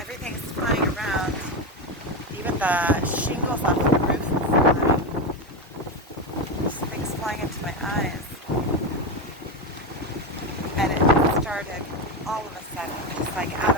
Everything's flying around. Even the shingles off the roof are flying. Something's flying into my eyes. And it started all of a sudden, just like out